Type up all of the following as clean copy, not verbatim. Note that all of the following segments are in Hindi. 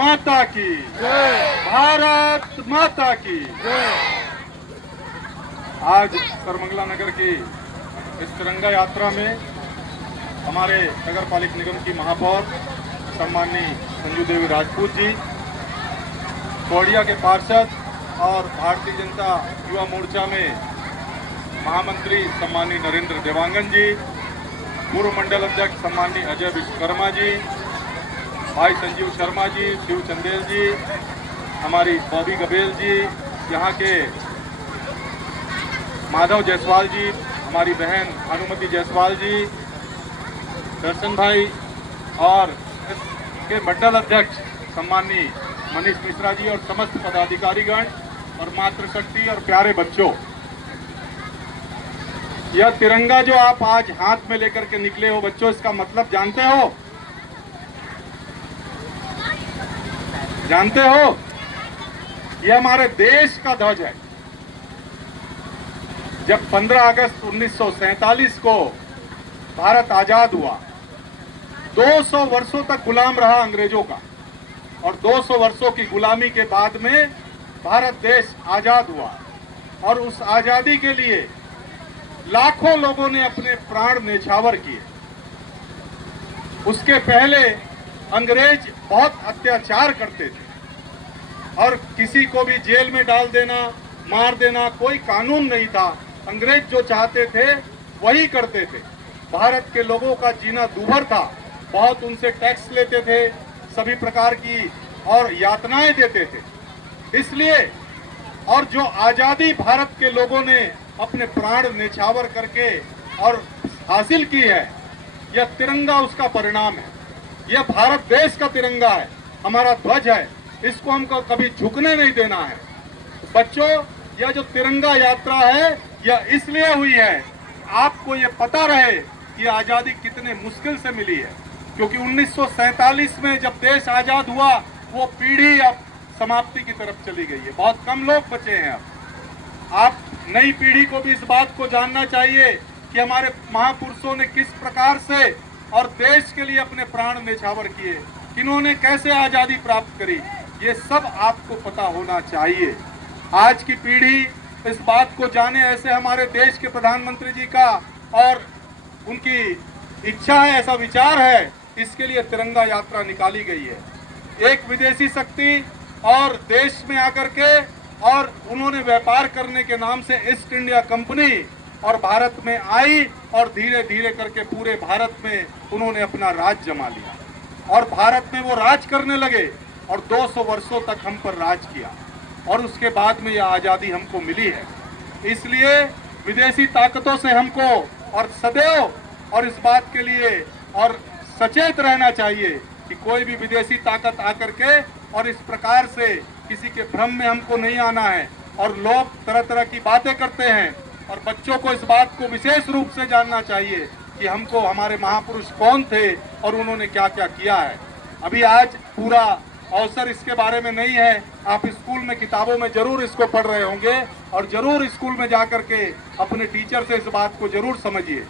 माता की जय। भारत माता की आज सरमंगला नगर की इस तिरंगा यात्रा में हमारे नगर पालिक निगम की महापौर सम्माननीय संजू देवी राजपूत जी, कोडिया के पार्षद और भारतीय जनता युवा मोर्चा में महामंत्री सम्माननीय नरेंद्र देवांगन जी, पूर्व मंडल अध्यक्ष सम्माननीय अजय विश्वकर्मा जी, भाई संजीव शर्मा जी, शिव चंदेल जी, हमारी बॉबी गबेल जी, यहाँ के माधव जायसवाल जी, हमारी बहन अनुमति जायसवाल जी, दर्शन भाई और इसके मंडल अध्यक्ष सम्माननीय मनीष मिश्रा जी और समस्त पदाधिकारीगण और मातृशक्ति और प्यारे बच्चों, यह तिरंगा जो आप आज हाथ में लेकर के निकले हो बच्चों, इसका मतलब जानते हो? जानते हो? यह हमारे देश का ध्वज है। जब 15 अगस्त 1947 को भारत आजाद हुआ, 200 वर्षों तक गुलाम रहा अंग्रेजों का, और 200 वर्षों की गुलामी के बाद में भारत देश आजाद हुआ। और उस आजादी के लिए लाखों लोगों ने अपने प्राण न्यौछावर किए। उसके पहले अंग्रेज बहुत अत्याचार करते थे और किसी को भी जेल में डाल देना, मार देना, कोई कानून नहीं था। अंग्रेज जो चाहते थे वही करते थे। भारत के लोगों का जीना दूभर था, बहुत उनसे टैक्स लेते थे, सभी प्रकार की और यातनाएं देते थे। इसलिए और जो आजादी भारत के लोगों ने अपने प्राण न्यौछावर करके और हासिल की है, यह तिरंगा उसका परिणाम है। यह भारत देश का तिरंगा है, हमारा ध्वज है, इसको हमको कभी झुकने नहीं देना है। बच्चों, यह जो तिरंगा यात्रा है यह इसलिए हुई है आपको ये पता रहे कि आजादी कितने मुश्किल से मिली है, क्योंकि 1947 में जब देश आजाद हुआ वो पीढ़ी अब समाप्ति की तरफ चली गई है, बहुत कम लोग बचे हैं। अब आप नई पीढ़ी को भी इस बात को जानना चाहिए कि हमारे महापुरुषों ने किस प्रकार से और देश के लिए अपने प्राण न्यौछावर किए, किन्होंने कैसे आजादी प्राप्त करी, ये सब आपको पता होना चाहिए। आज की पीढ़ी इस बात को जाने, ऐसे हमारे देश के प्रधानमंत्री जी का और उनकी इच्छा है, ऐसा विचार है, इसके लिए तिरंगा यात्रा निकाली गई है। एक विदेशी शक्ति और देश में आकर के और उन्होंने व्यापार करने के नाम से ईस्ट इंडिया कंपनी और भारत में आई और धीरे धीरे करके पूरे भारत में उन्होंने अपना राज जमा लिया और भारत में वो राज करने लगे और 200 वर्षों तक हम पर राज किया और उसके बाद में यह आज़ादी हमको मिली है। इसलिए विदेशी ताकतों से हमको और सदैव और इस बात के लिए और सचेत रहना चाहिए कि कोई भी विदेशी ताकत आकर के और इस प्रकार से किसी के भ्रम में हमको नहीं आना है। और लोग तरह तरह की बातें करते हैं और बच्चों को इस बात को विशेष रूप से जानना चाहिए कि हमको हमारे महापुरुष कौन थे और उन्होंने क्या क्या किया है। अभी आज पूरा अवसर इसके बारे में नहीं है, आप स्कूल में किताबों में जरूर इसको पढ़ रहे होंगे और जरूर स्कूल में जाकर के अपने टीचर से इस बात को जरूर समझिए।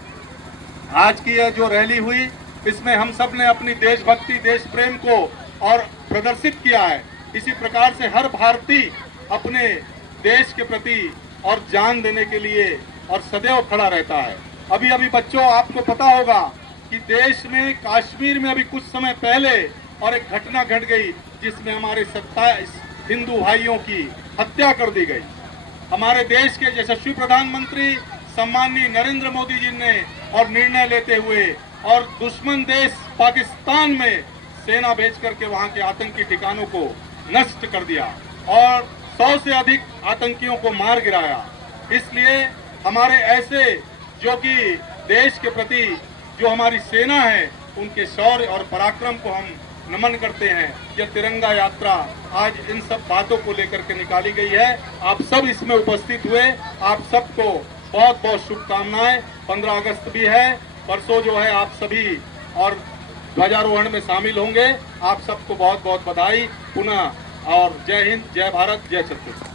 आज की यह जो रैली हुई, इसमें हम सब ने अपनी देशभक्ति, देश प्रेम को और प्रदर्शित किया है। इसी प्रकार से हर भारतीय अपने देश के प्रति और जान देने के लिए और सदैव खड़ा रहता है। अभी अभी बच्चों, आपको पता होगा कि देश में कश्मीर में अभी कुछ समय पहले और एक घटना घट गई जिसमें हमारे 27 हिंदू भाइयों की हत्या कर दी गई। हमारे देश के यशस्वी प्रधानमंत्री सम्माननीय नरेंद्र मोदी जी ने और निर्णय लेते हुए और दुश्मन देश पाकिस्तान में सेना भेज करके वहां के आतंकी ठिकानों को नष्ट कर दिया और 100 से अधिक आतंकियों को मार गिराया। इसलिए हमारे ऐसे जो कि देश के प्रति जो हमारी सेना है, उनके शौर्य और पराक्रम को हम नमन करते हैं। यह तिरंगा यात्रा आज इन सब बातों को लेकर के निकाली गई है। आप सब इसमें उपस्थित हुए, आप सबको बहुत बहुत शुभकामनाएं। 15 अगस्त भी है, परसों जो है आप सभी और ध्वजारोहण में शामिल होंगे। आप सबको बहुत बहुत बधाई पुनः, और जय हिंद, जय भारत, जय छत्तीसगढ़।